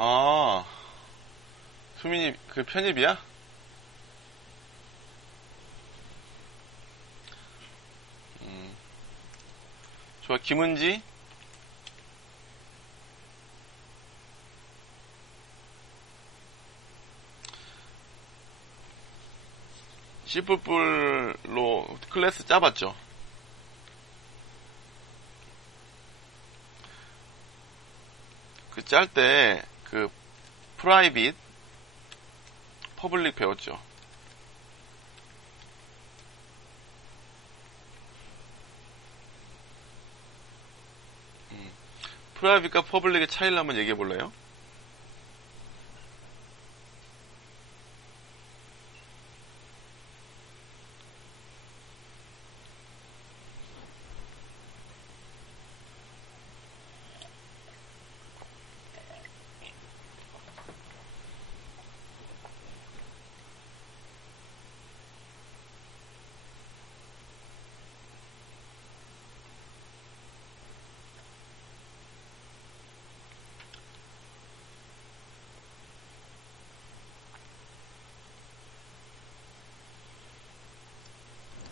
아, 수민이 그 편입이야? 음, 좋아. 김은지? C뿔뿔로 클래스 짜봤죠? 그 짤 때, 그, 프라이빗, 퍼블릭 배웠죠? 프라이빗과 퍼블릭의 차이를 한번 얘기해 볼래요?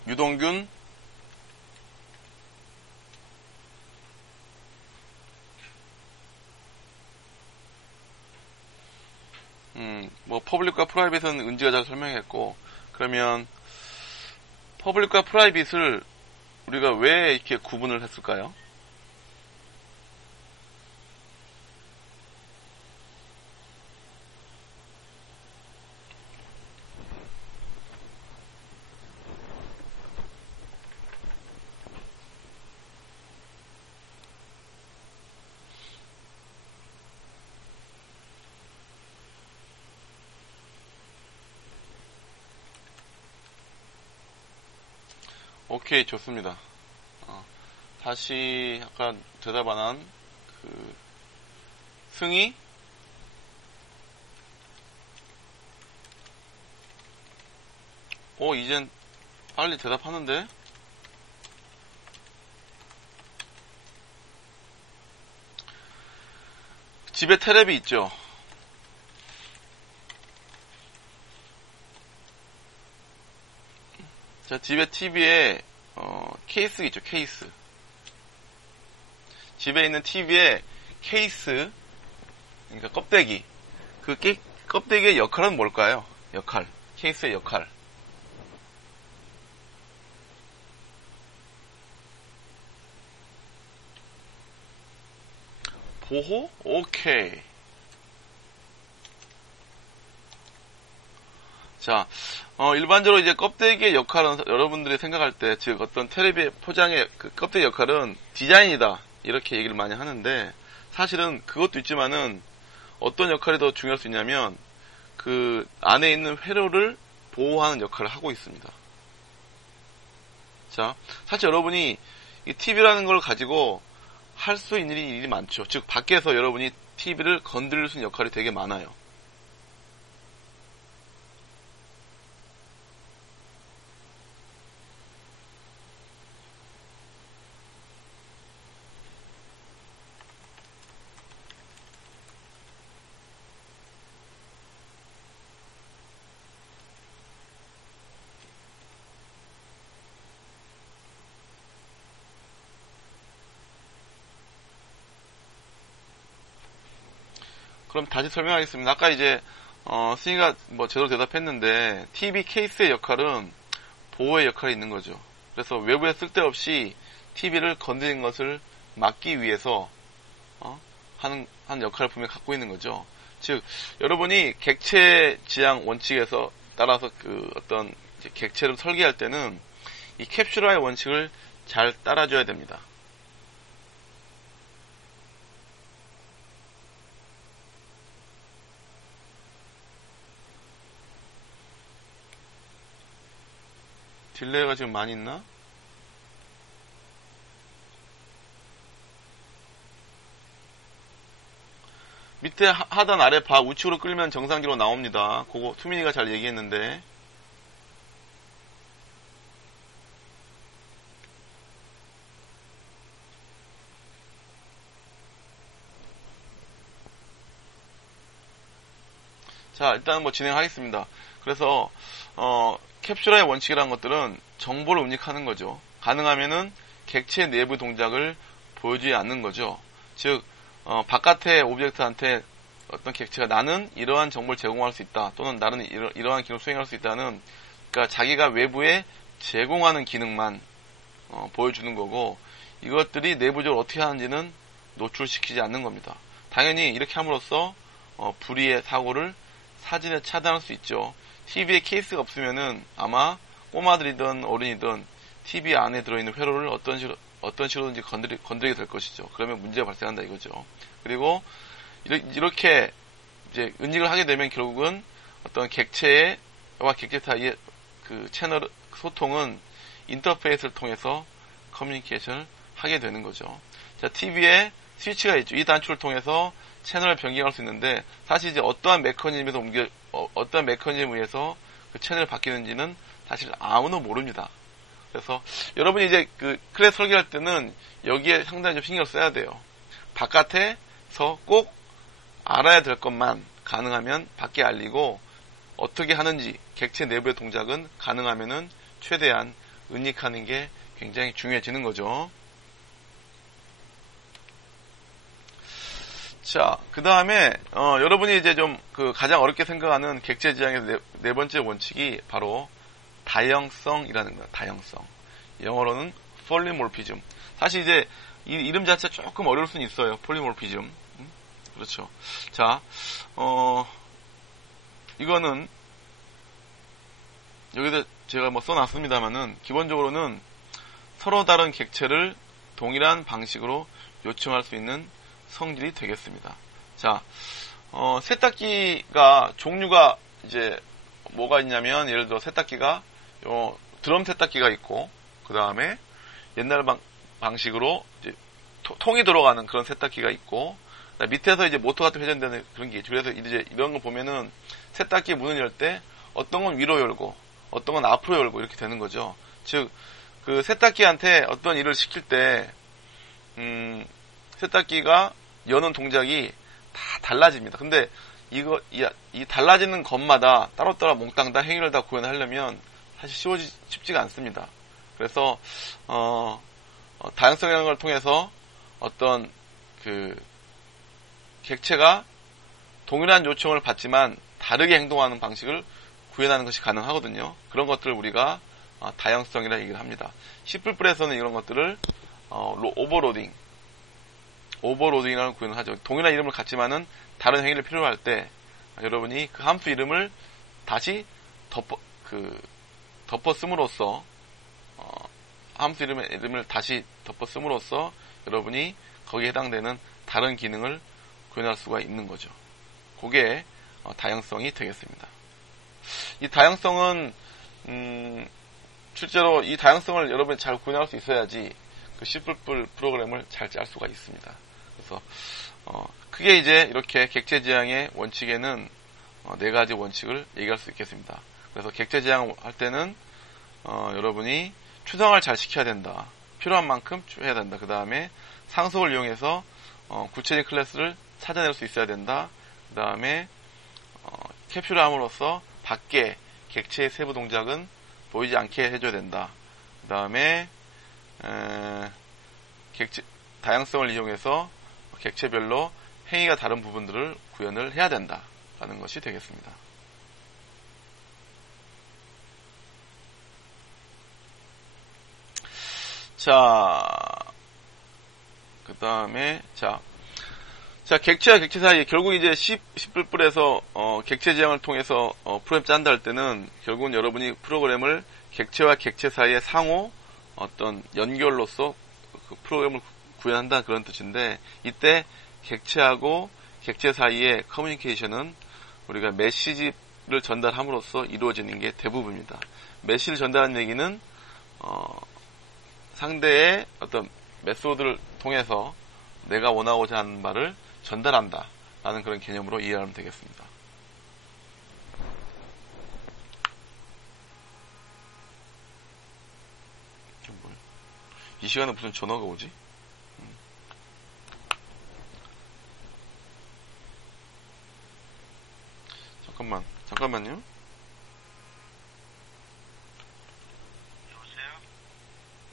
유동균, 뭐, 퍼블릭과 프라이빗은 은지가 잘 설명했고, 그러면, 퍼블릭과 프라이빗을 우리가 왜 이렇게 구분을 했을까요? 오케이, 좋습니다. 어, 다시 아까 대답 안 한 그 승희, 이젠 빨리 대답하는데. 집에 테레비 있죠? 자, 집에 TV에 케이스 있죠, 케이스. 집에 있는 TV에 케이스, 그러니까 껍데기. 그 껍데기의 역할은 뭘까요? 역할. 케이스의 역할. 보호? 오케이. 자, 일반적으로 이제 껍데기의 역할은 여러분들이 생각할 때, 즉, 어떤 테레비의 포장의 그 껍데기 역할은 디자인이다. 이렇게 얘기를 많이 하는데, 사실은 그것도 있지만은, 어떤 역할이 더 중요할 수 있냐면, 그 안에 있는 회로를 보호하는 역할을 하고 있습니다. 자, 사실 여러분이 이 TV라는 걸 가지고 할 수 있는 일이 많죠. 즉, 밖에서 여러분이 TV를 건드릴 수 있는 역할이 되게 많아요. 그럼 다시 설명하겠습니다. 아까 이제 승희가 뭐 제대로 대답했는데 TV 케이스의 역할은 보호의 역할이 있는 거죠. 그래서 외부에 쓸데없이 TV를 건드리는 것을 막기 위해서 하는 역할을 분명히 갖고 있는 거죠. 즉 여러분이 객체 지향 원칙에서 따라서 그 어떤 객체를 설계할 때는 이 캡슐화의 원칙을 잘 따라줘야 됩니다. 딜레이가 지금 많이 있나? 밑에 하단 아래 바 우측으로 끌면 정상기로 나옵니다. 그거 투민이가 잘 얘기했는데 자, 일단 뭐 진행하겠습니다. 그래서 캡슐화의 원칙이라는 것들은 정보를 입력하는 거죠. 가능하면은 객체 내부 동작을 보여주지 않는 거죠. 즉 바깥의 오브젝트한테 어떤 객체가 나는 이러한 정보를 제공할 수 있다, 또는 나는 이러한 기능을 수행할 수 있다는, 그러니까 자기가 외부에 제공하는 기능만 보여주는 거고, 이것들이 내부적으로 어떻게 하는지는 노출시키지 않는 겁니다. 당연히 이렇게 함으로써 불의의 사고를 사진에 차단할 수 있죠. TV에 케이스가 없으면은 아마 꼬마들이든 어른이든 TV 안에 들어있는 회로를 어떤 식으로든지 건드리게 될 것이죠. 그러면 문제가 발생한다 이거죠. 그리고 이렇게 이제 은닉을 하게 되면 결국은 어떤 객체와 객체 사이의 그 채널 소통은 인터페이스를 통해서 커뮤니케이션을 하게 되는 거죠. 자, TV에 스위치가 있죠. 이 단추를 통해서 채널을 변경할 수 있는데, 사실 이제 어떠한 메커니즘에 의해서 그 채널이 바뀌는지는 사실 아무도 모릅니다. 그래서 여러분이 이제 그 클래스 설계할 때는 여기에 상당히 좀 신경을 써야 돼요. 바깥에서 꼭 알아야 될 것만 가능하면 밖에 알리고, 어떻게 하는지 객체 내부의 동작은 가능하면은 최대한 은닉하는 게 굉장히 중요해지는 거죠. 자, 그 다음에 여러분이 이제 좀 그 가장 어렵게 생각하는 객체 지향의 네 번째 원칙이 바로 다형성이라는 거예요. 다형성. 영어로는 폴리몰피즘. 사실 이제 이 이름 자체가 조금 어려울 수는 있어요. 폴리몰피즘. 그렇죠. 자, 이거는 여기다 제가 뭐 써놨습니다만은, 기본적으로는 서로 다른 객체를 동일한 방식으로 요청할 수 있는 성질이 되겠습니다. 자, 세탁기가 종류가 이제 뭐가 있냐면, 예를 들어 세탁기가 드럼 세탁기가 있고, 그 다음에 옛날 방식으로 이제 통이 들어가는 그런 세탁기가 있고, 밑에서 이제 모터 같은 회전되는 그런 게 있죠. 그래서 이제 이런 거 보면은 세탁기 문을 열 때 어떤 건 위로 열고 어떤 건 앞으로 열고 이렇게 되는 거죠. 즉, 그 세탁기한테 어떤 일을 시킬 때 세탁기가 여는 동작이 다 달라집니다. 근데 이 달라지는 것마다 따로따로 몽땅 다 행위를 다 구현하려면 사실 쉽지가 않습니다. 그래서 다양성이라는 걸 통해서 어떤 그 객체가 동일한 요청을 받지만 다르게 행동하는 방식을 구현하는 것이 가능하거든요. 그런 것들을 우리가 다양성이라 얘기를 합니다. C++에서는 이런 것들을 오버로딩이라는 구현을 하죠. 동일한 이름을 갖지만은 다른 행위를 필요로 할 때 여러분이 그 함수 이름을 다시 덮어 씀으로써 함수 이름을 다시 덮어 씀으로써 여러분이 거기에 해당되는 다른 기능을 구현할 수가 있는 거죠. 그게 다양성이 되겠습니다. 이 다양성은 실제로 이 다양성을 여러분이 잘 구현할 수 있어야지 그 C++ 프로그램을 잘 짤 수가 있습니다. 그래서 크게 이제 이렇게 객체 지향의 원칙에는 네 가지 원칙을 얘기할 수 있겠습니다. 그래서 객체 지향 할 때는 여러분이 추상화를 잘 시켜야 된다. 필요한 만큼 해야 된다. 그 다음에 상속을 이용해서 구체적인 클래스를 찾아낼 수 있어야 된다. 그 다음에 캡슐함으로써 밖에 객체의 세부 동작은 보이지 않게 해줘야 된다. 그 다음에 다양성을 이용해서 객체별로 행위가 다른 부분들을 구현을 해야 된다 라는 것이 되겠습니다. 자, 그 다음에 자, 객체와 객체 사이에 결국 이제 C++에서 객체 지향을 통해서 프로그램 짠다 할 때는 결국은 여러분이 프로그램을 객체와 객체 사이의 상호 어떤 연결로서 그 프로그램을 구현한다 그런 뜻인데, 이때 객체하고 객체 사이의 커뮤니케이션은 우리가 메시지를 전달함으로써 이루어지는 게 대부분입니다. 메시지를 전달하는 얘기는 상대의 어떤 메소드를 통해서 내가 원하고자 하는 말을 전달한다 라는 그런 개념으로 이해하면 되겠습니다. 이 시간에 무슨 전화가 오지? 잠깐만. 잠깐만요. 여보세요?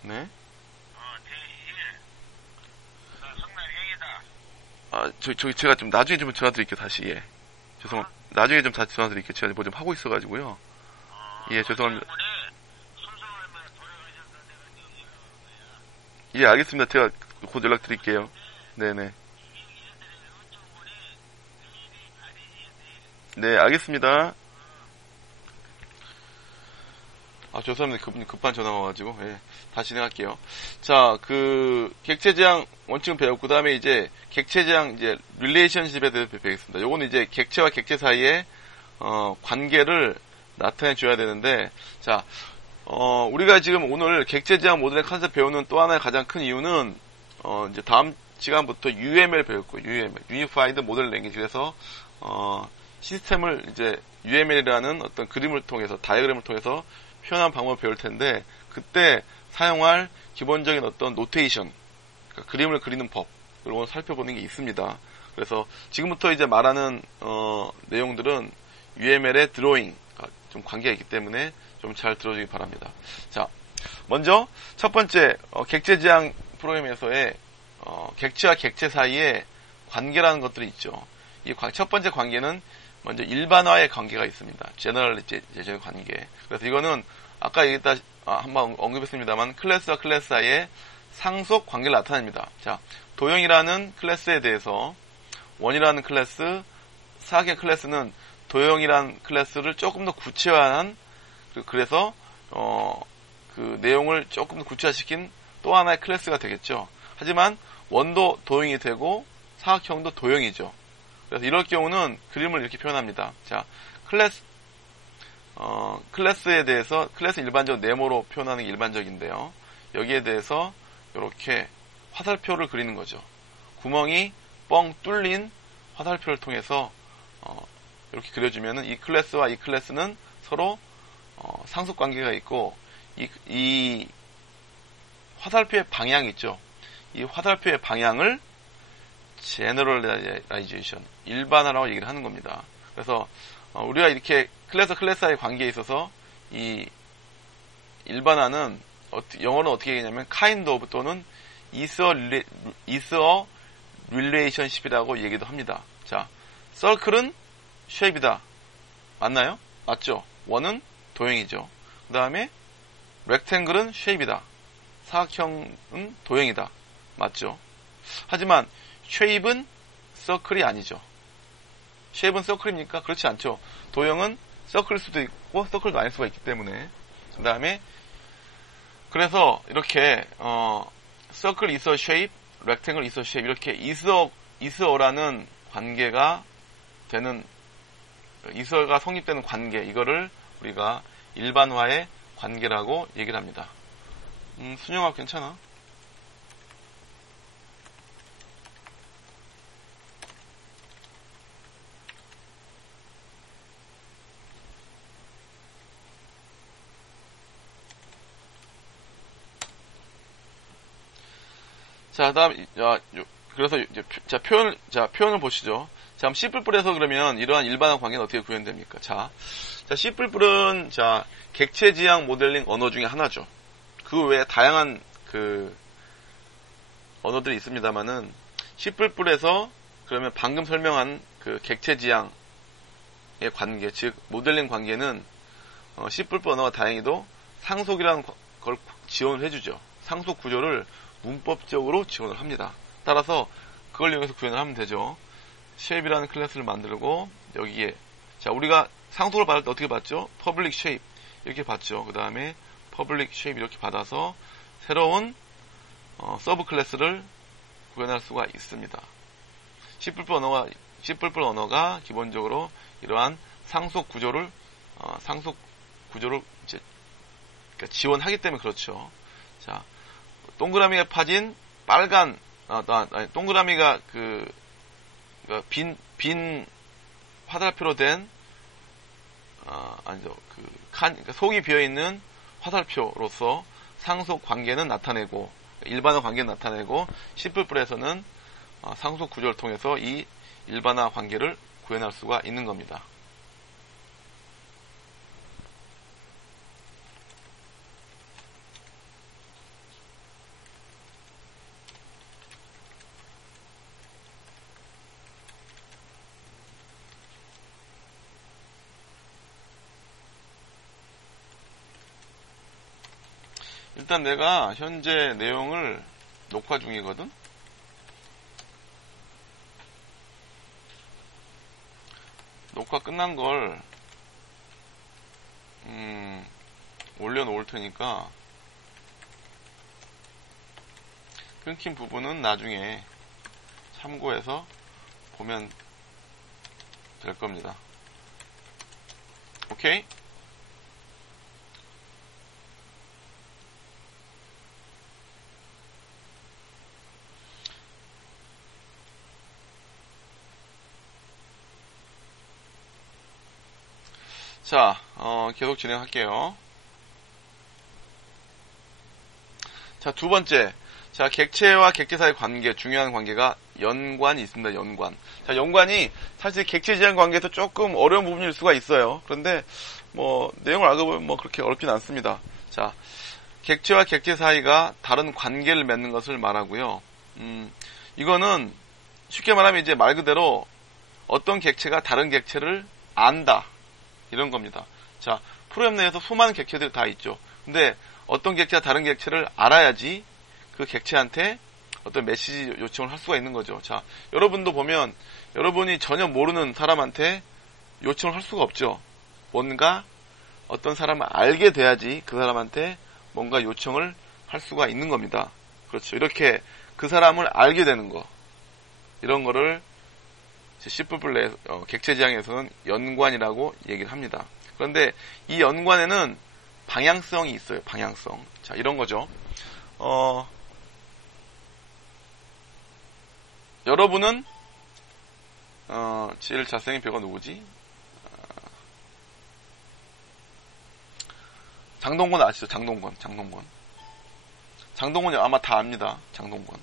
네. 제1. 나 성남형이다. 제가 좀 나중에 좀 전화 드릴게요, 다시, 예. 나중에 좀 다시 전화 드릴게요. 제가 뭐 좀 하고 있어가지고요. 예, 죄송합니다. 순서하면 돌아가셔서 내가 지금 연락한 거야. 예, 알겠습니다. 제가 곧 연락 드릴게요. 네네. 네, 알겠습니다. 죄송합니다. 그분이 급한 전화가 와가지고, 예, 다시 진행할게요. 자, 객체 제한 원칙은 배웠고, 그 다음에 이제, 객체 제한, 이제, 릴레이션십에 대해서 배우겠습니다. 요거는 이제, 객체와 객체 사이의, 관계를 나타내 줘야 되는데, 자, 우리가 지금 오늘 객체 제한 모델의 컨셉 배우는 또 하나의 가장 큰 이유는, 이제 다음 시간부터 UML 배웠고, UML, Unified Model Language. 그래서, 시스템을 이제, UML이라는 어떤 그림을 통해서, 다이어그램을 통해서 표현한 방법을 배울 텐데, 그때 사용할 기본적인 어떤 노테이션, 그러니까 그림을 그리는 법을 오늘 살펴보는 게 있습니다. 그래서 지금부터 이제 말하는, 내용들은 UML의 드로잉, 좀 관계가 있기 때문에 좀 잘 들어주기 바랍니다. 자, 먼저, 첫 번째, 객체 지향 프로그램에서의, 객체와 객체 사이의 관계라는 것들이 있죠. 첫 번째 관계는 먼저 일반화의 관계가 있습니다. 제너럴리제이션의 관계. 그래서 이거는 아까 얘기했다 한번 언급했습니다만 클래스와 클래스 사이의 상속 관계를 나타냅니다. 자, 도형이라는 클래스에 대해서 원이라는 클래스, 사각형 클래스는 도형이라는 클래스를 조금 더 구체화한 그래서 그 내용을 조금 더 구체화시킨 또 하나의 클래스가 되겠죠. 하지만 원도 도형이 되고 사각형도 도형이죠. 그래서 이럴 경우는 그림을 이렇게 표현합니다. 자, 클래스에 대해서, 클래스 일반적으로 네모로 표현하는 게 일반적인데요. 여기에 대해서 이렇게 화살표를 그리는 거죠. 구멍이 뻥 뚫린 화살표를 통해서, 이렇게 그려주면은 이 클래스와 이 클래스는 서로, 상속 관계가 있고, 이 화살표의 방향이 있죠. 이 화살표의 방향을 제너럴라이제이션, 일반화라고 얘기를 하는 겁니다. 그래서 우리가 이렇게 클래스와의 관계에 있어서 이 일반화는 영어로는 어떻게 얘기하냐면 kind of 또는 is a relationship이라고 얘기도 합니다. 자, circle은 shape이다. 맞나요? 맞죠? 원은 도형이죠. 그 다음에 rectangle은 shape이다. 사각형은 도형이다. 맞죠? 하지만 shape은 circle이 아니죠. shape은 circle입니까? 그렇지 않죠. 도형은 circle일 수도 있고 circle도 아닐 수가 있기 때문에. 그 다음에 그래서 이렇게 circle is a shape, rectangle is a shape 이렇게 is a라는 관계가 되는 is a가 성립되는 관계 이거를 우리가 일반화의 관계라고 얘기를 합니다. 순영아 괜찮아? 자, 그래서 이제, 표현을 보시죠. 자, 그럼 C++에서 그러면 이러한 일반화 관계는 어떻게 구현됩니까? 자, C++은, 객체 지향 모델링 언어 중에 하나죠. 그 외에 다양한, 언어들이 있습니다만은, C++에서 그러면 방금 설명한 객체 지향의 관계, 즉, 모델링 관계는, C++ 언어가 다행히도 상속이라는 걸 지원을 해주죠. 상속 구조를 문법적으로 지원을 합니다. 따라서 그걸 이용해서 구현을 하면 되죠. shape이라는 클래스를 만들고 여기에 우리가 상속을 받을 때 어떻게 받죠? public shape 이렇게 받죠. 그 다음에 public shape 이렇게 받아서 새로운 서브 클래스를 구현할 수가 있습니다. C++ 언어가 기본적으로 이러한 상속 구조를 이제 그러니까 지원하기 때문에 그렇죠. 자, 동그라미가 파진 빨간 동그라미가 빈 화살표로 된 그러니까 속이 비어 있는 화살표로서 상속 관계는 나타내고 일반화 관계는 나타내고 C++에서는 상속 구조를 통해서 이 일반화 관계를 구현할 수가 있는 겁니다. 일단 내가 현재 내용을 녹화 중이거든. 녹화 끝난 걸 올려놓을 테니까 끊긴 부분은 나중에 참고해서 보면 될 겁니다. 오케이? 자, 계속 진행할게요. 자, 두 번째. 자, 객체와 객체 사이의 관계, 중요한 관계가 연관이 있습니다. 연관. 자, 연관이 사실 객체 지향 관계에서 조금 어려운 부분일 수가 있어요. 그런데 내용을 알고 보면 그렇게 어렵진 않습니다. 자, 객체와 객체 사이가 다른 관계를 맺는 것을 말하고요. 이거는 쉽게 말하면 이제 말 그대로 어떤 객체가 다른 객체를 안다. 이런 겁니다. 자, 프로그램 내에서 수많은 객체들이 다 있죠. 근데 어떤 객체가 다른 객체를 알아야지 그 객체한테 어떤 메시지 요청을 할 수가 있는 거죠. 자, 여러분도 보면 여러분이 전혀 모르는 사람한테 요청을 할 수가 없죠. 뭔가 어떤 사람을 알게 돼야지 그 사람한테 뭔가 요청을 할 수가 있는 겁니다. 그렇죠. 이렇게 그 사람을 알게 되는 거. 이런 거를 C++ 객체 지향에서는 연관이라고 얘기를 합니다. 그런데 이 연관에는 방향성이 있어요. 방향성. 자, 이런 거죠. 여러분은 제일 잘생긴 배우가 누구지? 장동건 아시죠? 장동건. 장동건이 아마 다 압니다. 장동건.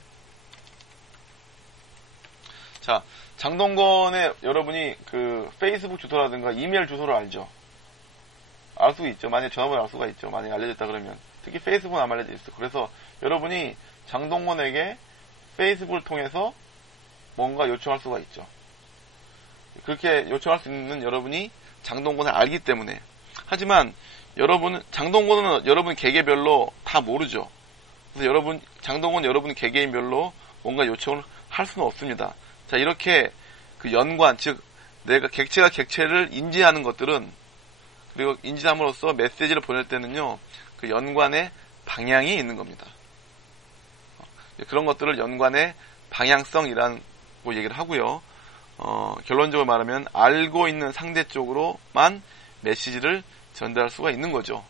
자, 장동건의 여러분이 그 페이스북 주소라든가 이메일 주소를 알죠? 알 수 있죠. 만약에 전화번호 알 수가 있죠. 만약에 알려졌다 그러면. 특히 페이스북은 안 알려져 있어. 그래서 여러분이 장동건에게 페이스북을 통해서 뭔가 요청할 수가 있죠. 그렇게 요청할 수 있는 여러분이 장동건을 알기 때문에. 하지만 장동건은 여러분 개개별로 다 모르죠. 그래서 장동건 여러분 개개인별로 뭔가 요청을 할 수는 없습니다. 자, 이렇게 그 연관, 즉, 내가 객체가 객체를 인지하는 것들은, 그리고 인지함으로써 메시지를 보낼 때는요, 그 연관의 방향이 있는 겁니다. 그런 것들을 연관의 방향성이라고 얘기를 하고요. 결론적으로 말하면, 알고 있는 상대 쪽으로만 메시지를 전달할 수가 있는 거죠.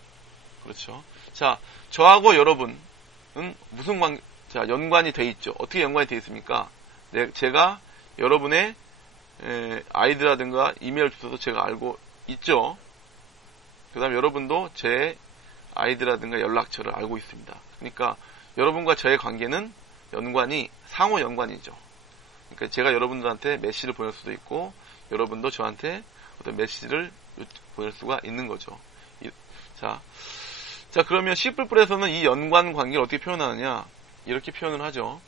그렇죠. 자, 저하고 여러분은 연관이 돼 있죠. 어떻게 연관이 돼 있습니까? 제가 여러분의 아이디라든가 이메일 주소도 제가 알고 있죠. 그 다음에 여러분도 제 아이디라든가 연락처를 알고 있습니다. 그러니까 여러분과 저의 관계는 상호 연관이죠. 그러니까 제가 여러분들한테 메시지를 보낼 수도 있고 여러분도 저한테 어떤 메시지를 보낼 수가 있는 거죠. 자, 그러면 C++에서는 이 연관 관계를 어떻게 표현하느냐? 이렇게 표현을 하죠.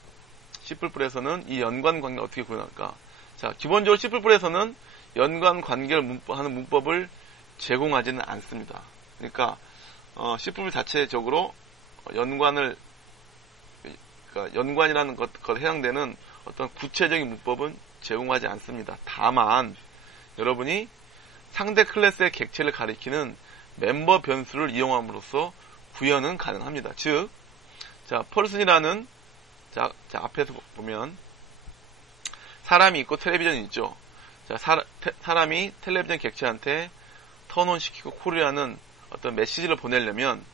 C++에서는 이 연관 관계를 어떻게 구현할까? 자, 기본적으로 C++에서는 연관 관계를 하는 문법을 제공하지는 않습니다. 그러니까 C++ 자체적으로 연관이라는 것에 해당되는 어떤 구체적인 문법은 제공하지 않습니다. 다만 여러분이 상대 클래스의 객체를 가리키는 멤버 변수를 이용함으로써 구현은 가능합니다. 즉, 자, person이라는 자, 앞에서 보면 사람이 있고 텔레비전이 있죠. 자, 사람이 텔레비전 객체한테 턴온 시키고 콜이라는 어떤 메시지를 보내려면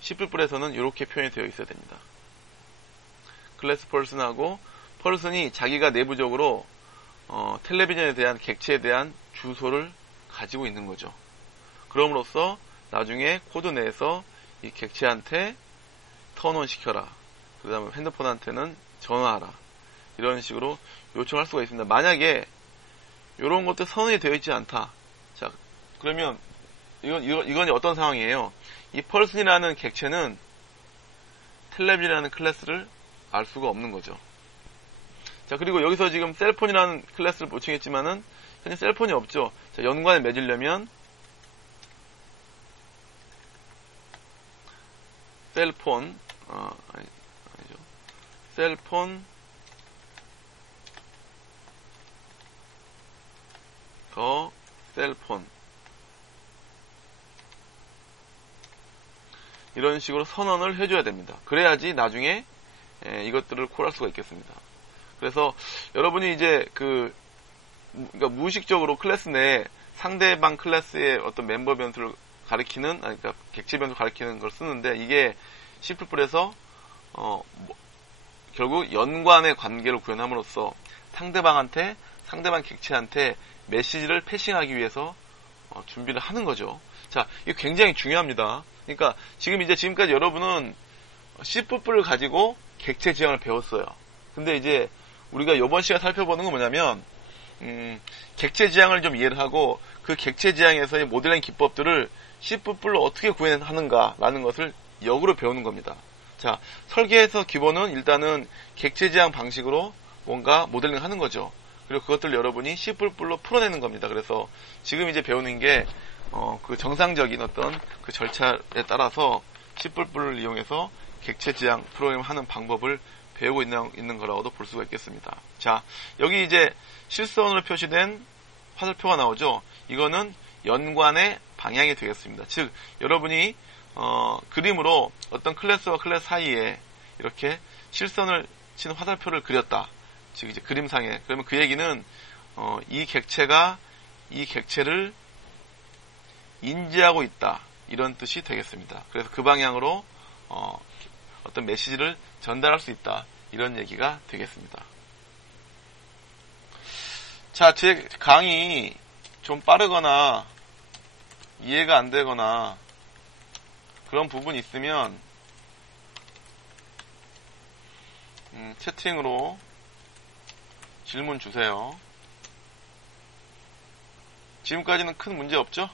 C++에서는 이렇게 표현이 되어 있어야 됩니다. 클래스 person하고 person이 자기가 내부적으로 텔레비전에 대한 객체에 대한 주소를 가지고 있는 거죠. 그럼으로써 나중에 코드 내에서 이 객체한테 턴온 시켜라. 그 다음에 핸드폰한테는 전화하라. 이런 식으로 요청할 수가 있습니다. 만약에 이런 것들 선언이 되어 있지 않다. 자, 그러면 이건 어떤 상황이에요? 이 person이라는 객체는 텔레비전이라는 클래스를 알 수가 없는 거죠. 자, 그리고 여기서 지금 셀폰이라는 클래스를 보충했지만은 현재 셀폰이 없죠. 자, 연관을 맺으려면 셀폰, 아니죠. 셀폰, 더 셀폰. 이런 식으로 선언을 해줘야 됩니다. 그래야지 나중에 이것들을 콜할 수가 있겠습니다. 그래서 여러분이 이제 그러니까 무의식적으로 클래스 내 상대방 클래스의 어떤 멤버 변수를 가리키는, 그러니까 객체 변수 가리키는 걸 쓰는데, 이게 C++에서 결국 연관의 관계를 구현함으로써 상대방 객체한테 메시지를 패싱하기 위해서 준비를 하는 거죠. 자, 이거 굉장히 중요합니다. 그러니까 지금까지 여러분은 C++를 가지고 객체 지향을 배웠어요. 근데 이제 우리가 이번 시간에 살펴보는 건 뭐냐면, 객체 지향을 좀 이해를 하고 그 객체 지향에서의 모델링 기법들을 C++로 어떻게 구현하는가라는 것을 역으로 배우는 겁니다. 자, 설계에서 기본은 일단은 객체 지향 방식으로 뭔가 모델링 하는 거죠. 그리고 그것들 여러분이 C++로 풀어내는 겁니다. 그래서 지금 이제 배우는 게 그 정상적인 어떤 그 절차에 따라서 C++를 이용해서 객체 지향 프로그램 하는 방법을 배우고 있는 거라고도 볼 수가 있겠습니다. 자, 여기 이제 실선으로 표시된 화살표가 나오죠. 이거는 연관의 방향이 되겠습니다. 즉, 여러분이 그림으로 어떤 클래스와 클래스 사이에 이렇게 실선을 친 화살표를 그렸다. 즉 이제 그림상에. 그러면 그 얘기는 이 객체가 이 객체를 인지하고 있다. 이런 뜻이 되겠습니다. 그래서 그 방향으로 어떤 메시지를 전달할 수 있다. 이런 얘기가 되겠습니다. 자, 제 강의 좀 빠르거나 이해가 안 되거나 그런 부분이 있으면 채팅으로 질문 주세요. 지금까지는 큰 문제 없죠?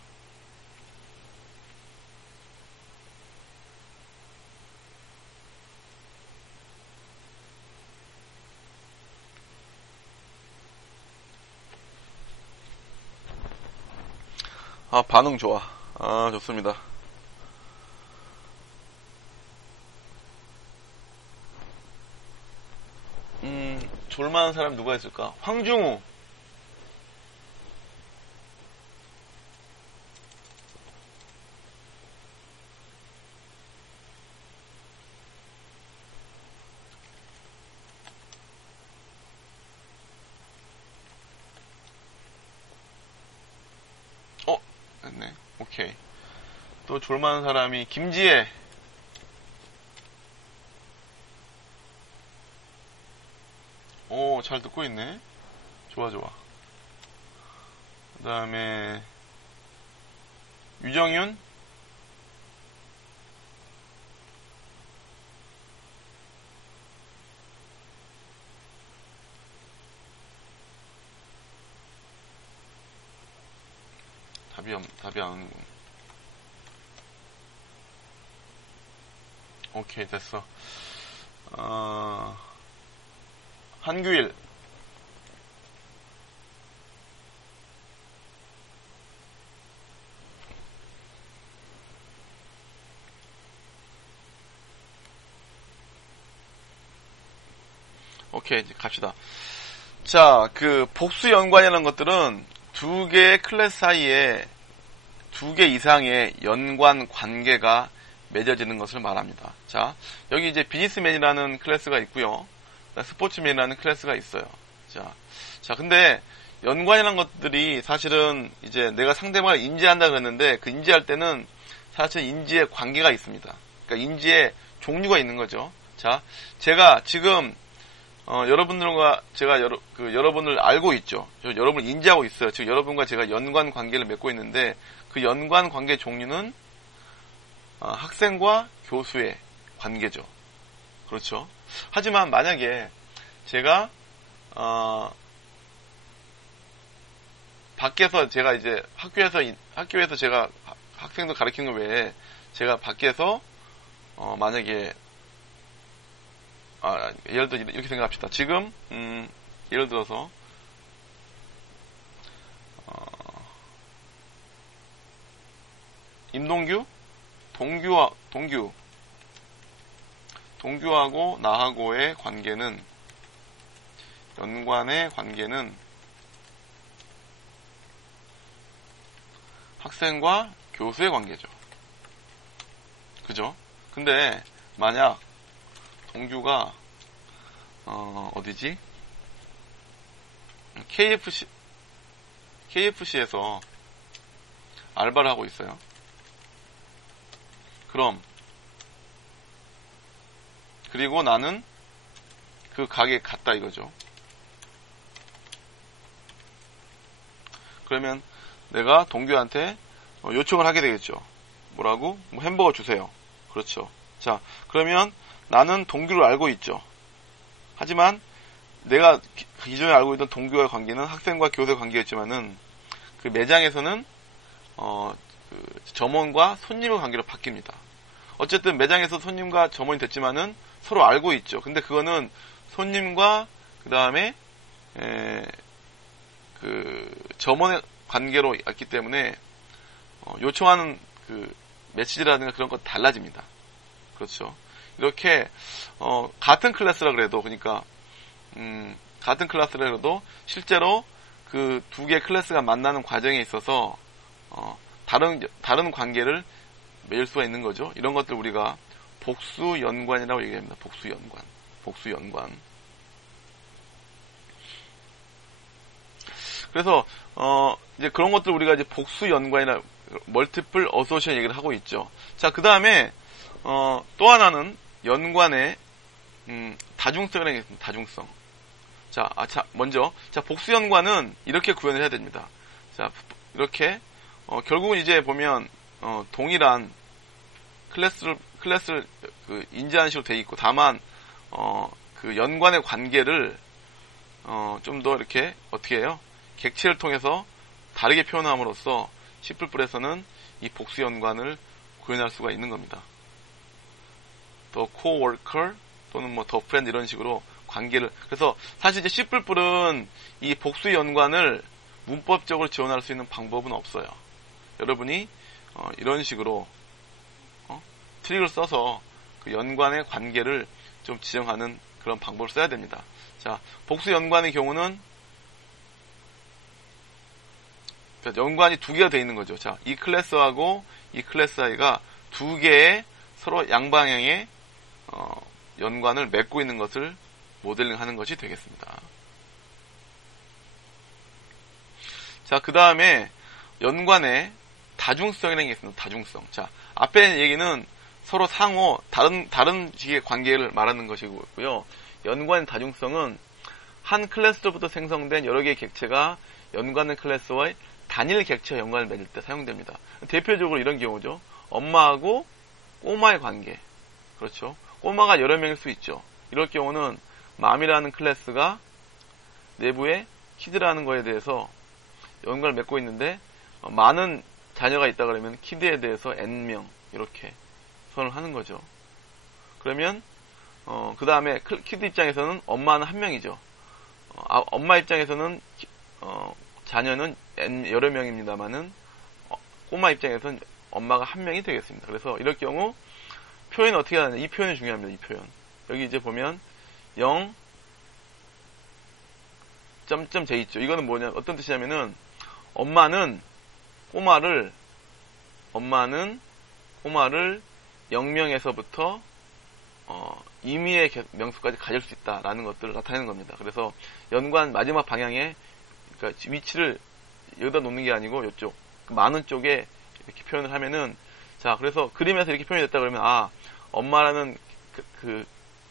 반응 좋아. 좋습니다. 졸만한 사람 누가 있을까? 황중우. 됐네. 오케이. 또 졸만한 사람이 김지혜. 오, 잘 듣고 있네. 좋아. 그 다음에 유정윤. 답이 안 오는군. 오케이, 됐어. 한규일. 오케이, 이제 갑시다. 자, 그 복수 연관이라는 것들은 두 개의 클래스 사이에 두 개 이상의 연관 관계가 맺어지는 것을 말합니다. 자, 여기 이제 비즈니스맨이라는 클래스가 있고요. 스포츠맨이라는 클래스가 있어요. 자, 근데 연관이라는 것들이 사실은 이제 내가 상대방을 인지한다 그랬는데 그 인지할 때는 사실 인지의 관계가 있습니다. 그러니까 인지의 종류가 있는 거죠. 자, 제가 지금 여러분들과 제가 여러분을 알고 있죠. 여러분을 인지하고 있어요. 즉 여러분과 제가 연관 관계를 맺고 있는데 그 연관 관계 종류는 학생과 교수의 관계죠. 그렇죠. 하지만 만약에 제가 밖에서 제가 이제 학교에서 제가 학생들 가르치는 것 외에 제가 밖에서 만약에 예를 들어 이렇게 생각합시다. 지금 예를 들어서 임동규, 동규 동규하고 나하고의 관계는, 연관의 관계는 학생과 교수의 관계죠. 그죠? 근데 만약 동규가 어디지? KFC에서 알바를 하고 있어요. 그리고 나는 그 가게에 갔다 이거죠. 그러면 내가 동규한테 요청을 하게 되겠죠. 뭐라고? 뭐 햄버거 주세요. 그렇죠. 자, 그러면 나는 동규를 알고 있죠. 하지만 내가 기존에 알고 있던 동규와의 관계는 학생과 교수의 관계였지만은 그 매장에서는 그 점원과 손님의 관계로 바뀝니다. 어쨌든 매장에서 손님과 점원이 됐지만은 서로 알고 있죠. 근데 그거는 손님과 그 다음에 그 점원의 관계로 왔기 때문에 요청하는 그 메시지라든가 그런 것 달라집니다. 그렇죠. 이렇게 같은 클래스라 그래도, 그러니까 같은 클래스라 그래도 실제로 그 두 개의 클래스가 만나는 과정에 있어서 다른 관계를 맺을 수가 있는 거죠. 이런 것들 우리가 복수 연관이라고 얘기합니다. 복수 연관. 그래서 이제 그런 것들 우리가 이제 복수 연관이나 멀티플 어소시에이션 얘기를 하고 있죠. 자, 그 다음에 또 하나는 연관의 다중성이라는 게 있습니다. 다중성. 자, 먼저 복수 연관은 이렇게 구현을 해야 됩니다. 자, 이렇게 결국은 이제 보면 동일한 클래스를 그 인지하는 식으로 돼 있고, 다만 그 연관의 관계를 좀 더 이렇게 어떻게 해요? 객체를 통해서 다르게 표현함으로써 C++에서는 이 복수 연관을 구현할 수가 있는 겁니다. 더 coworker 또는 뭐 더 friend 이런 식으로 관계를, 그래서 사실 이제 C++은 이 복수 연관을 문법적으로 지원할 수 있는 방법은 없어요. 여러분이 이런 식으로 트릭을 써서 그 연관의 관계를 좀 지정하는 그런 방법을 써야 됩니다. 자, 복수 연관의 경우는 연관이 두 개가 되어 있는 거죠. 자, 이 클래스하고 이 클래스 사이가 두 개의 서로 양방향의 연관을 맺고 있는 것을 모델링 하는 것이 되겠습니다. 자, 그 다음에 연관의 다중성이라는 게 있습니다. 다중성. 자, 앞에 얘기는 서로 상호 다른 식의 관계를 말하는 것이고요. 연관의 다중성은 한 클래스로부터 생성된 여러 개의 객체가 연관의 클래스와의 단일 객체와 연관을 맺을 때 사용됩니다. 대표적으로 이런 경우죠. 엄마하고 꼬마의 관계. 그렇죠. 꼬마가 여러 명일 수 있죠. 이럴 경우는 맘이라는 클래스가 내부에 키드라는 거에 대해서 연관을 맺고 있는데 많은 자녀가 있다 그러면 키드에 대해서 n명 이렇게 선을 하는 거죠. 그러면 그 다음에 키드 입장에서는 엄마는 한 명이죠. 엄마 입장에서는 자녀는 여러 명입니다만은 꼬마 입장에서는 엄마가 한 명이 되겠습니다. 그래서 이럴 경우 표현 어떻게 하느냐, 이 표현이 중요합니다. 이 표현. 여기 이제 보면 0 점점 돼 있죠. 이거는 뭐냐, 어떤 뜻이냐면은 엄마는 꼬마를 0명에서부터 임의의 명수까지 가질 수 있다라는 것들을 나타내는 겁니다. 그래서 연관 마지막 방향에, 그러니까 위치를 여기다 놓는 게 아니고 이쪽 많은 쪽에 이렇게 표현을 하면은, 자, 그래서 그림에서 이렇게 표현이 됐다 그러면 엄마라는 그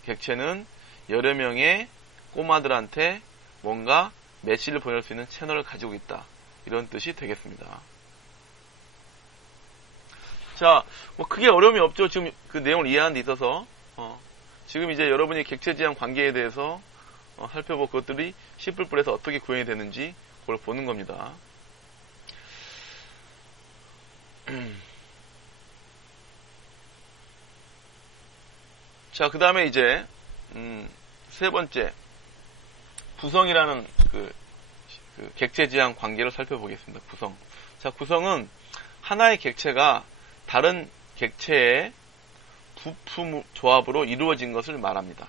객체는 여러 명의 꼬마들한테 뭔가 메시지를 보낼 수 있는 채널을 가지고 있다, 이런 뜻이 되겠습니다. 자, 뭐 크게 어려움이 없죠. 지금 그 내용을 이해하는 데 있어서 지금 이제 여러분이 객체 지향 관계에 대해서 살펴볼 것들이 C++에서 어떻게 구현이 되는지 그걸 보는 겁니다. 자, 그 다음에 이제 세 번째 구성이라는 그 객체 지향 관계를 살펴보겠습니다. 구성. 자, 구성은 하나의 객체가 다른 객체의 부품 조합으로 이루어진 것을 말합니다.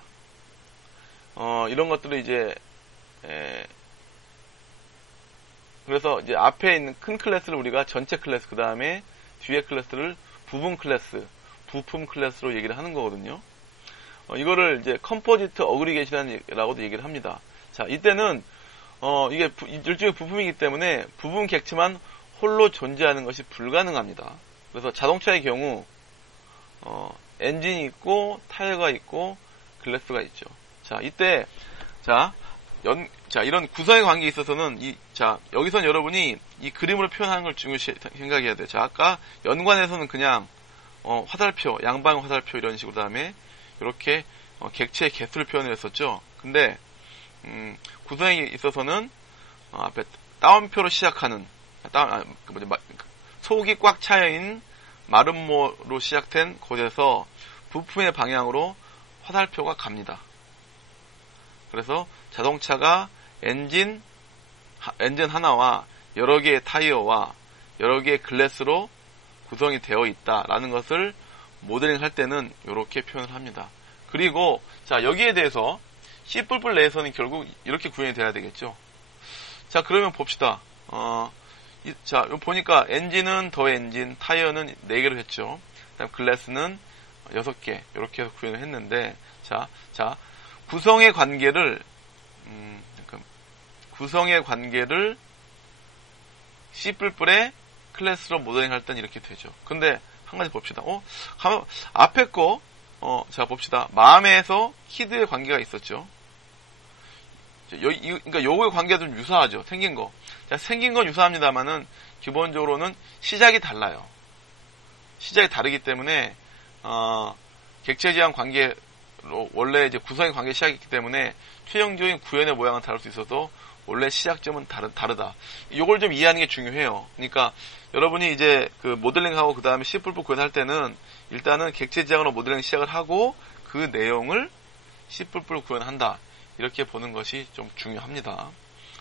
이런 것들을 이제 그래서 이제 앞에 있는 큰 클래스를 우리가 전체 클래스, 그 다음에 뒤에 클래스를 부분 클래스, 부품 클래스로 얘기를 하는 거거든요. 이거를 이제 컴포지트 어그리게이션이라고도 얘기를 합니다. 자, 이때는 이게 일종의 부품이기 때문에 부분 객체만 홀로 존재하는 것이 불가능합니다. 그래서 자동차의 경우 엔진이 있고 타이어가 있고 글래스가 있죠. 자, 이때 자 이런 구성의 관계에 있어서는 여기선 여러분이 이 그림으로 표현하는 걸 중요시 생각해야 돼요. 자, 아까 연관에서는 그냥 화살표, 양방 화살표 이런 식으로 다음에 이렇게 객체의 개수를 표현했었죠. 근데 구성에 있어서는 앞에 따옴표로 시작하는 속이 꽉 차여있는 마름모로 시작된 곳에서 부품의 방향으로 화살표가 갑니다. 그래서 자동차가 엔진 하나와 여러 개의 타이어와 여러 개의 글래스로 구성이 되어 있다라는 것을 모델링 할 때는 이렇게 표현을 합니다. 그리고 자, 여기에 대해서 C++ 내에서는 결국 이렇게 구현이 돼야 되겠죠. 자, 그러면 봅시다. 자, 보니까 엔진은 더 엔진, 타이어는 4개로 했죠. 그다음 글래스는 6개 이렇게 해서 구현을 했는데 자, 구성의 관계를 C++의 클래스로 모델링 할 때는 이렇게 되죠. 근데 한 가지 봅시다. 앞에 거 자, 봅시다. 마음에서 키드의 관계가 있었죠. 그러니까 요거의 관계가 좀 유사하죠. 생긴 거. 자, 생긴 건 유사합니다만은 기본적으로는 시작이 달라요. 시작이 다르기 때문에 객체 지향 관계로 원래 이제 구성의 관계 시작이기 때문에 최종적인 구현의 모양은 다를 수 있어도 원래 시작점은 다르다. 요걸 좀 이해하는 게 중요해요. 그러니까 여러분이 이제 그 모델링하고 그 다음에 C++ 구현할 때는 일단은 객체 지향으로 모델링 시작을 하고 그 내용을 C++ 구현한다. 이렇게 보는 것이 좀 중요합니다.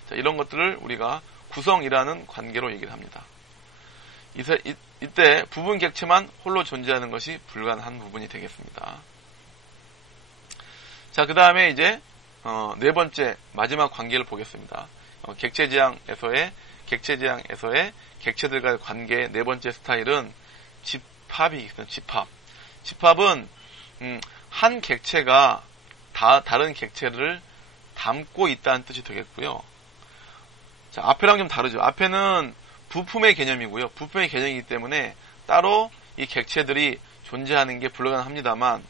자, 이런 것들을 우리가 구성이라는 관계로 얘기를 합니다. 이때 부분 객체만 홀로 존재하는 것이 불가능한 부분이 되겠습니다. 자, 그 다음에 이제 네 번째 마지막 관계를 보겠습니다. 객체 지향에서의 객체들과의 관계의 네 번째 스타일은 집합이 있습니다. 집합은 한 객체가 다른 객체를 담고 있다는 뜻이 되겠고요. 자, 앞에랑 좀 다르죠. 앞에는 부품의 개념이고요. 부품의 개념이기 때문에 따로 이 객체들이 존재하는 게 불가능합니다만,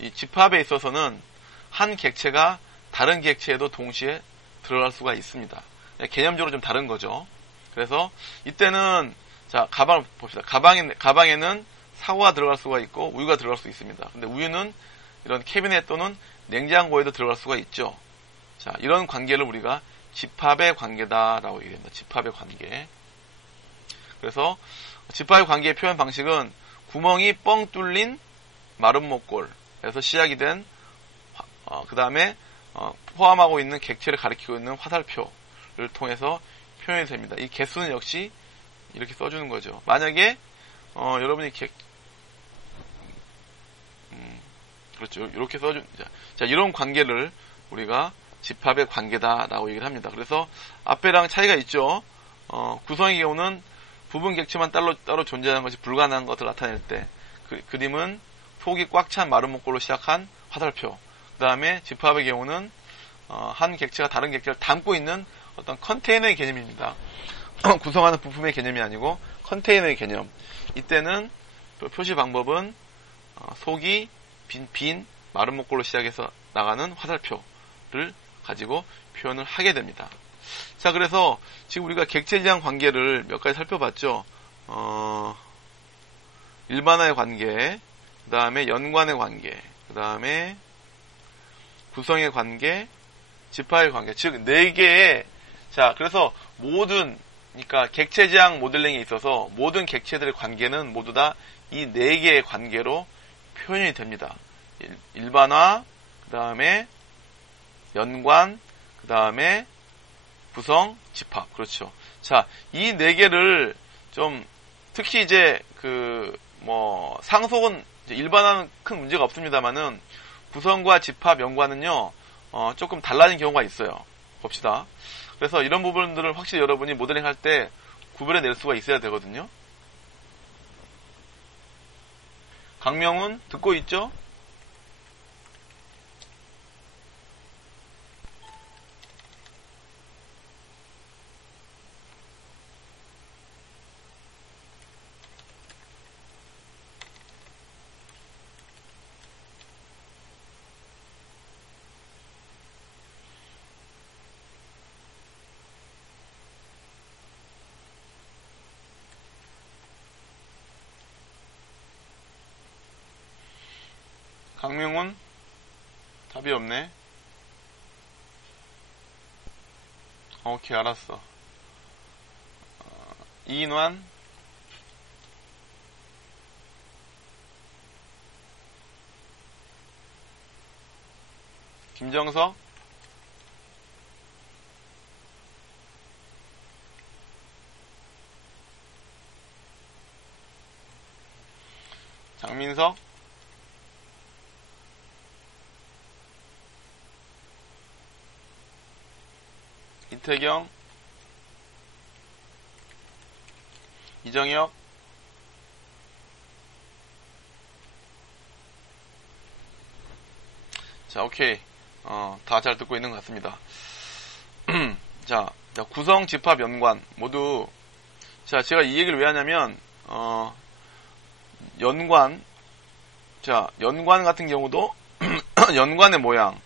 이 집합에 있어서는 한 객체가 다른 객체에도 동시에 들어갈 수가 있습니다. 개념적으로 좀 다른 거죠. 그래서 이때는 자, 가방 봅시다. 가방에는 사과가 들어갈 수가 있고 우유가 들어갈 수 있습니다. 근데 우유는 이런 캐비넷 또는 냉장고에도 들어갈 수가 있죠. 자, 이런 관계를 우리가 집합의 관계다라고 얘기합니다. 집합의 관계. 그래서 집합의 관계의 표현 방식은 구멍이 뻥 뚫린 마름모꼴에서 시작이 된 그 다음에 포함하고 있는 객체를 가리키고 있는 화살표를 통해서 표현이 됩니다. 이 개수는 역시 이렇게 써주는 거죠. 만약에 여러분이 그렇죠. 이렇게 써준 자, 이런 관계를 우리가 집합의 관계다라고 얘기를 합니다. 그래서 앞에랑 차이가 있죠. 구성의 경우는 부분 객체만 따로 존재하는 것이 불가능한 것을 나타낼 때 그림은 속이 꽉 찬 마름모꼴로 시작한 화살표. 그 다음에 집합의 경우는 한 객체가 다른 객체를 담고 있는 어떤 컨테이너의 개념입니다. 구성하는 부품의 개념이 아니고 컨테이너의 개념. 이때는 표시 방법은 속이 빈 마름모꼴로 시작해서 나가는 화살표를 가지고 표현을 하게 됩니다. 자, 그래서 지금 우리가 객체 지향 관계를 몇 가지 살펴봤죠. 일반화의 관계, 그 다음에 연관의 관계, 그 다음에 구성의 관계, 집합의 관계, 즉 4개의 자, 그래서 그러니까 객체 지향 모델링에 있어서 모든 객체들의 관계는 모두 다 이 4개의 관계로 표현이 됩니다. 일반화, 그 다음에 연관, 그 다음에 구성, 집합. 그렇죠. 자, 이 4개를 좀 특히 이제 상속은 일반화는 큰 문제가 없습니다만은 구성과 집합, 연관은요, 조금 달라진 경우가 있어요. 봅시다. 그래서 이런 부분들을 확실히 여러분이 모델링 할 때 구별해 낼 수가 있어야 되거든요. 강명훈, 듣고 있죠? 강명훈? 답이 없네. 오케이, 알았어. 이인환? 김정석? 장민석? 이태경? 이정혁? 자, 오케이. 다 잘 듣고 있는 것 같습니다. 자, 구성, 집합, 연관 모두. 자, 제가 이 얘기를 왜 하냐면 연관. 자, 연관 같은 경우도 연관의 모양.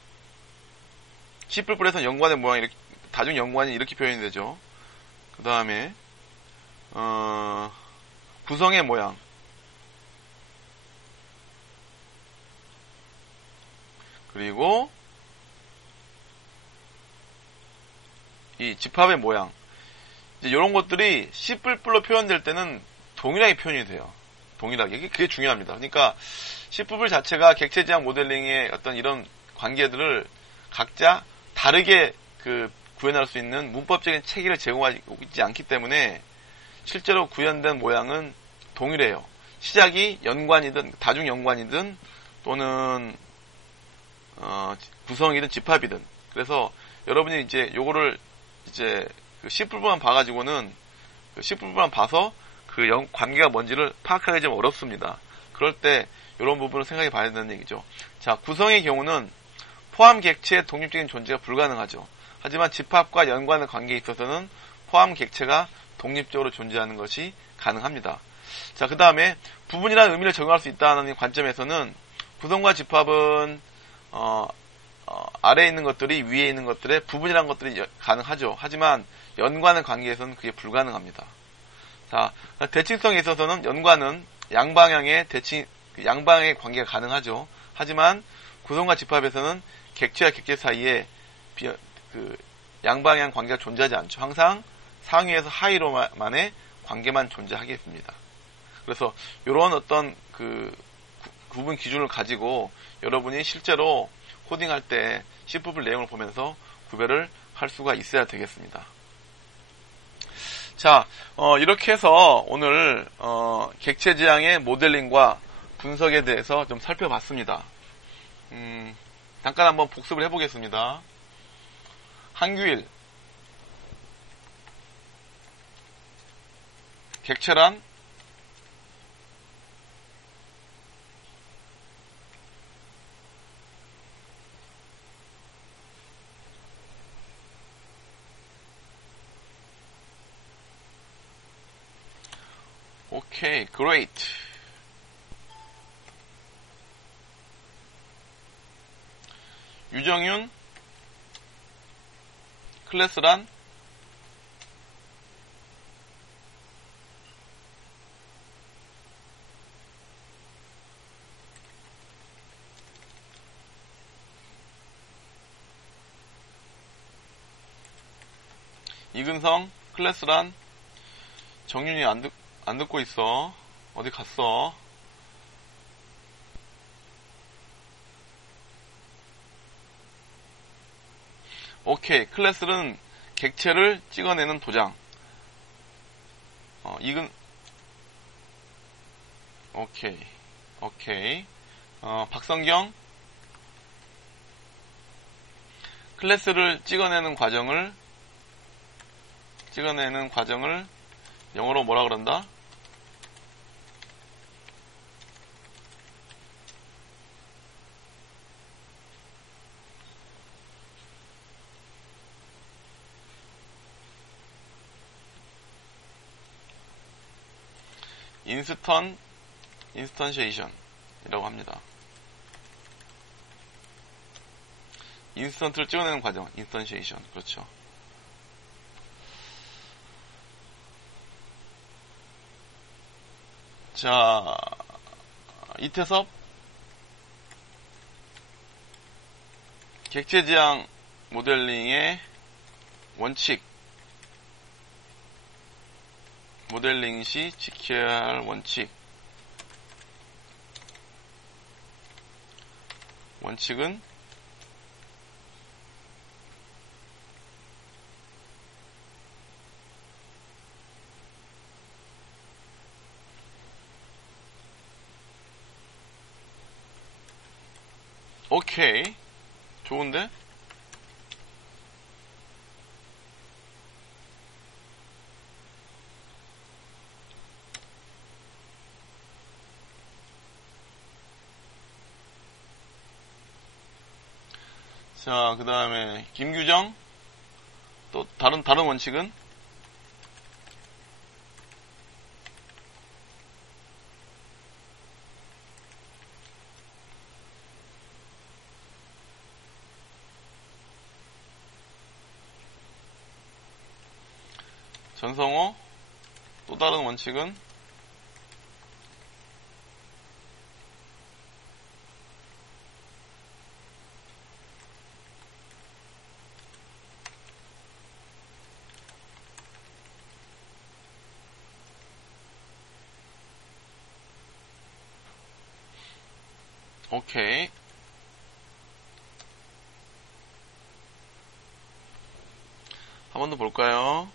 C++에서 연관의 모양, 이렇게 다중 연관이 이렇게 표현이 되죠. 그 다음에 구성의 모양. 그리고 이 집합의 모양. 이제 이런 것들이 C++로 표현될 때는 동일하게 표현이 돼요. 동일하게. 그게 중요합니다. 그러니까 C++ 자체가 객체지향 모델링의 어떤 이런 관계들을 각자 다르게 구현할 수 있는 문법적인 체계를 제공하고 있지 않기 때문에 실제로 구현된 모양은 동일해요. 시작이 연관이든 다중 연관이든 또는 구성이든 집합이든. 그래서 여러분이 이제 요거를 이제 C++만 봐가지고는 C++만 봐서 관계가 뭔지를 파악하기 좀 어렵습니다. 그럴 때 이런 부분을 생각해 봐야 된다는 얘기죠. 자, 구성의 경우는 포함 객체의 독립적인 존재가 불가능하죠. 하지만 집합과 연관의 관계에 있어서는 포함 객체가 독립적으로 존재하는 것이 가능합니다. 자, 그 다음에 부분이라는 의미를 적용할 수 있다는 관점에서는 구성과 집합은 아래에 있는 것들이 위에 있는 것들의 부분이라는 것들이 가능하죠. 하지만 연관의 관계에서는 그게 불가능합니다. 자, 대칭성에 있어서는 연관은 양방향의 관계가 가능하죠. 하지만 구성과 집합에서는 객체와 객체 사이에 양방향 관계가 존재하지 않죠. 항상 상위에서 하위로만의 관계만 존재하겠습니다. 그래서 이런 어떤 구분 기준을 가지고 여러분이 실제로 코딩할 때 C++ 내용을 보면서 구별을 할 수가 있어야 되겠습니다. 자, 이렇게 해서 오늘 객체 지향의 모델링과 분석에 대해서 좀 살펴봤습니다. 잠깐 한번 복습을 해보겠습니다. 한규일, 객체란 오케이, great. 유정윤, 클래스란 이근성, 클래스란 정윤이 안 듣고 있어. 어디 갔어? 오케이. 클래스는 객체를 찍어내는 도장. 오케이. 오케이. 박성경. 클래스를 찍어내는 과정을 영어로 뭐라 그런다? 인스턴시에이션이라고 합니다. 인스턴트를 찍어내는 과정, 인스턴시에이션. 그렇죠. 자, 이태섭. 객체지향 모델링의 원칙. 모델링 시 지켜야 할 원칙. 원칙은 오케이. 좋은데? 자, 그 다음에 김규정. 또 다른 원칙은 전성호. 또 다른 원칙은 오케이. 한 번 더 볼까요?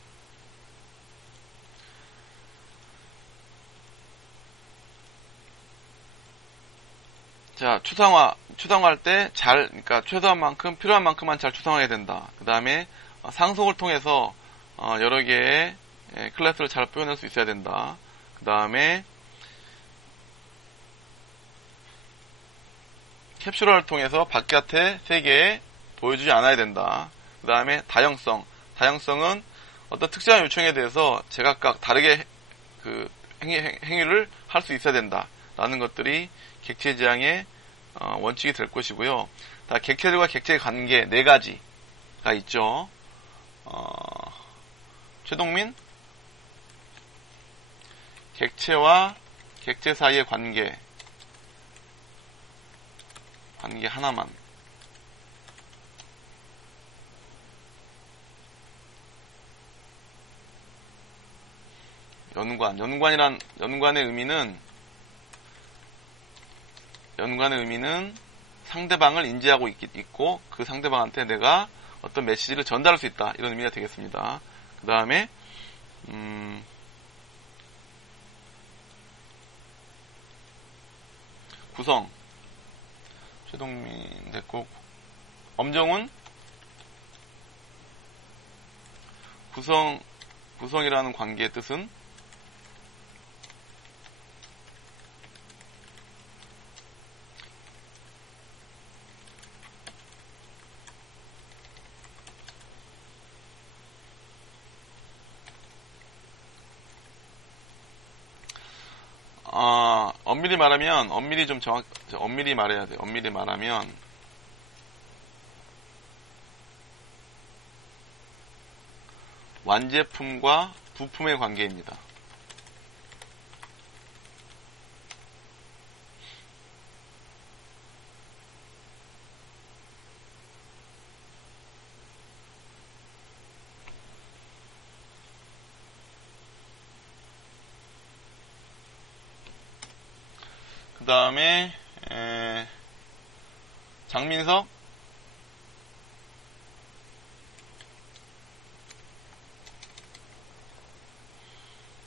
자, 추상화할 때 그러니까 최소한 만큼, 필요한 만큼만 잘 추상화해야 된다. 그 다음에 상속을 통해서 여러 개의 클래스를 잘 표현할 수 있어야 된다. 그 다음에 캡슐화를 통해서 바깥의 세계에 보여주지 않아야 된다. 그 다음에 다형성은 어떤 특정한 요청에 대해서 제각각 다르게 그 행위를 할 수 있어야 된다. 라는 것들이 객체지향의 원칙이 될 것이고요. 객체들과 객체의 관계 4가지가 있죠. 최동민, 객체와 객체 사이의 관계 하나만. 연관의 의미는 상대방을 인지하고 있고 그 상대방한테 내가 어떤 메시지를 전달할 수 있다. 이런 의미가 되겠습니다. 그 다음에 구성. 최동민 됐고, 엄정훈. 구성이라는 관계의 뜻은 엄밀히 말해야 돼. 엄밀히 말하면 완제품과 부품의 관계입니다. 그 다음에 장민석.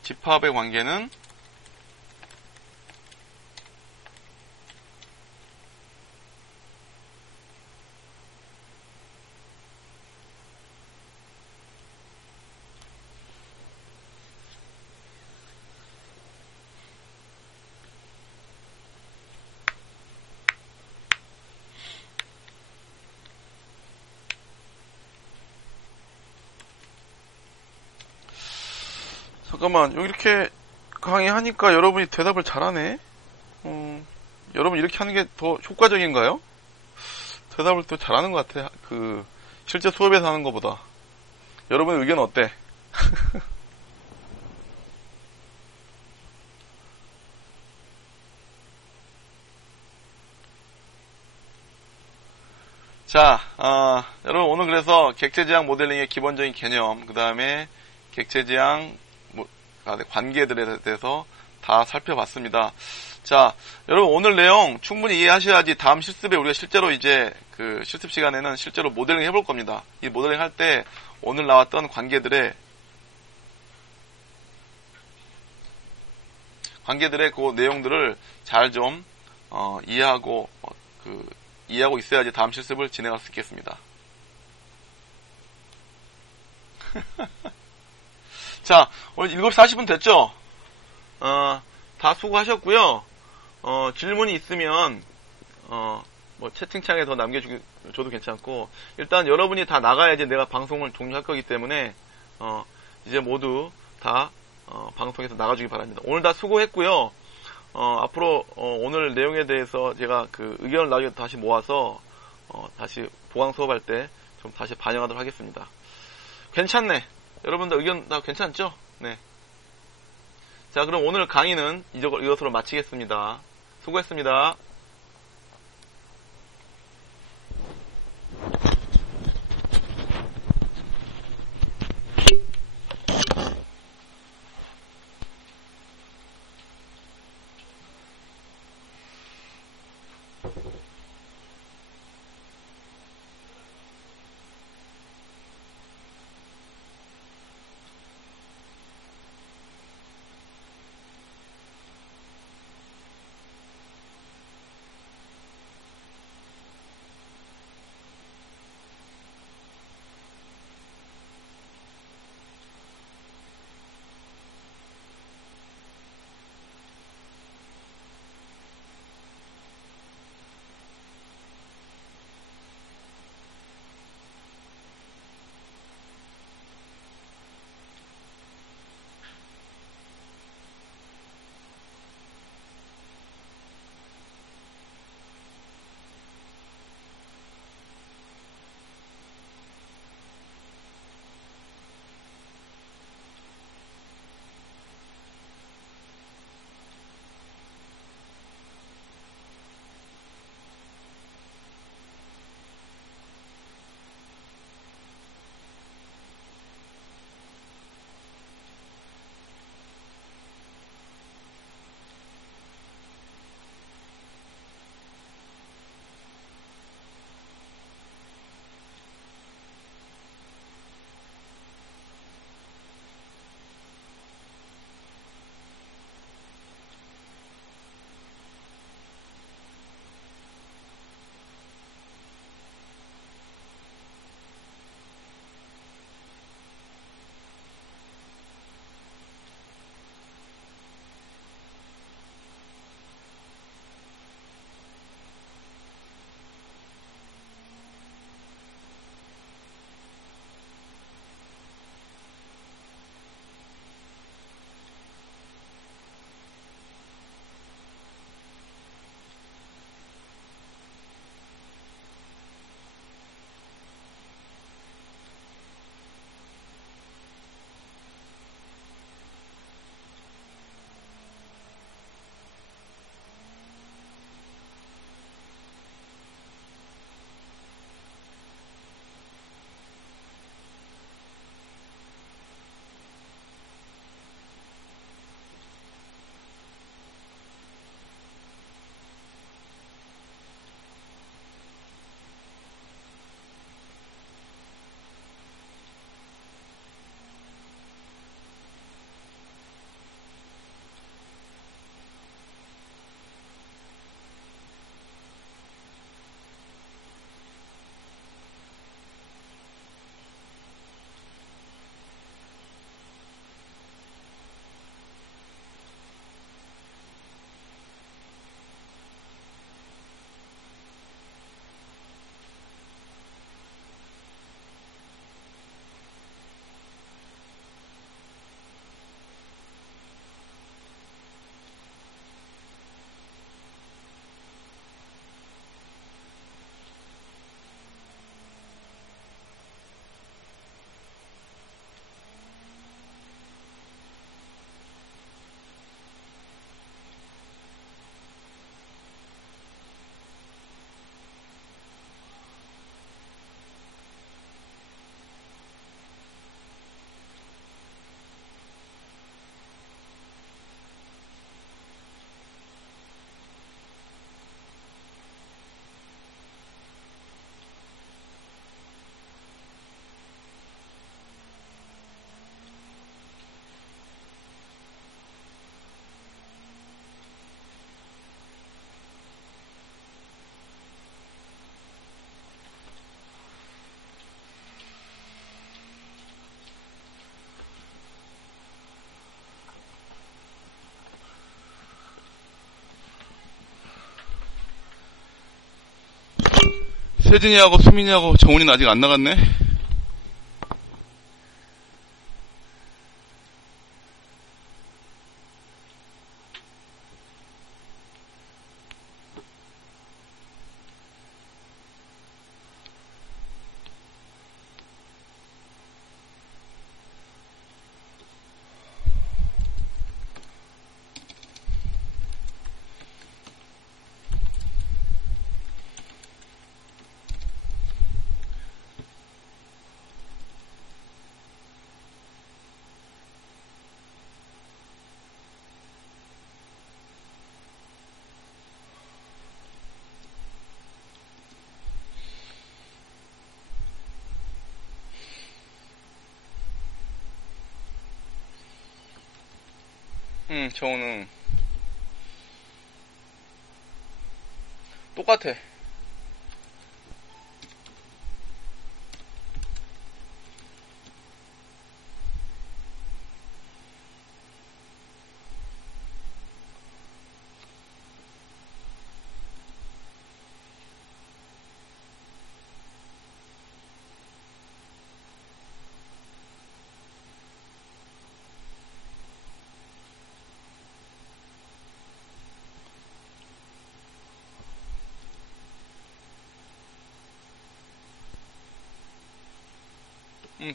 집합의 관계는 잠깐만, 여기 이렇게 강의하니까 여러분이 대답을 잘하네? 여러분 이렇게 하는 게 더 효과적인가요? 대답을 더 잘하는 것 같아. 실제 수업에서 하는 것보다. 여러분의 의견 어때? 자, 여러분 오늘 그래서 객체지향 모델링의 기본적인 개념, 그 다음에 객체지향 관계들에 대해서 다 살펴봤습니다. 자, 여러분 오늘 내용 충분히 이해하셔야지 다음 실습에 우리가 실제로 이제 그 실습 시간에는 실제로 모델링 해볼 겁니다. 이 모델링 할 때 오늘 나왔던 관계들의 그 내용들을 잘 좀 이해하고 있어야지 다음 실습을 진행할 수 있겠습니다. 자, 오늘 7시 40분 됐죠? 다 수고하셨고요. 질문이 있으면 뭐 채팅창에 더 남겨줘도 괜찮고, 일단 여러분이 다 나가야지 내가 방송을 종료할 거기 때문에 이제 모두 다 방송에서 나가주기 바랍니다. 오늘 다 수고했고요. 앞으로 오늘 내용에 대해서 제가 그 의견을 나중에 다시 모아서 다시 보강 수업할 때 좀 다시 반영하도록 하겠습니다. 괜찮네. 여러분들 의견 다 괜찮죠? 네. 자, 그럼 오늘 강의는 이것으로 마치겠습니다. 수고했습니다. 세진이하고 수민이하고 정훈이는 아직 안 나갔네? 정훈은 똑같아.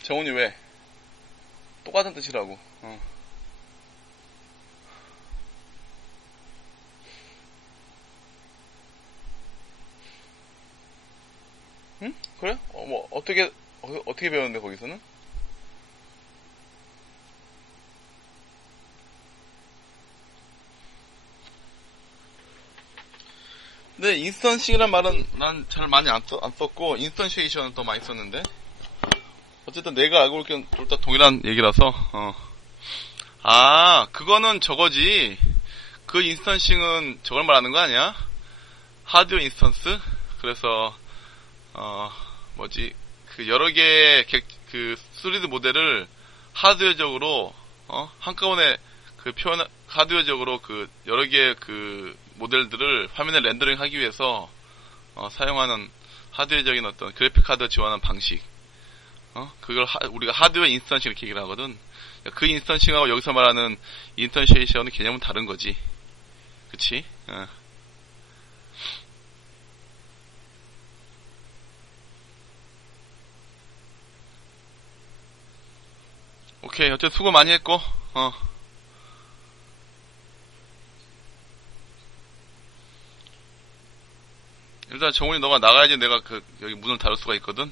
정훈이 왜? 똑같은 뜻이라고. 응? 그래? 어떻게 배웠는데, 거기서는? 근데 인스턴싱이란 말은 난 잘 많이 안 썼고, 인스턴쉐이션은 더 많이 썼는데? 어쨌든 내가 알고 있기엔 둘 다 동일한 얘기라서, 그거는 저거지. 그 인스턴싱은 저걸 말하는 거 아니야? 하드웨어 인스턴스? 그래서, 그 여러 개의 그 3D 모델을 하드웨어적으로, 한꺼번에 하드웨어적으로 그 여러 개의 그 모델들을 화면에 렌더링 하기 위해서, 사용하는 하드웨어적인 어떤 그래픽 카드 지원하는 방식. 그걸 우리가 하드웨어 인스턴싱 이렇게 얘기를 하거든. 그 인스턴싱하고 여기서 말하는 인스턴쉐이션은 개념은 다른 거지. 그치? 오케이. 어쨌든 수고 많이 했고, 일단 정훈이 너가 나가야지 내가 여기 문을 닫을 수가 있거든.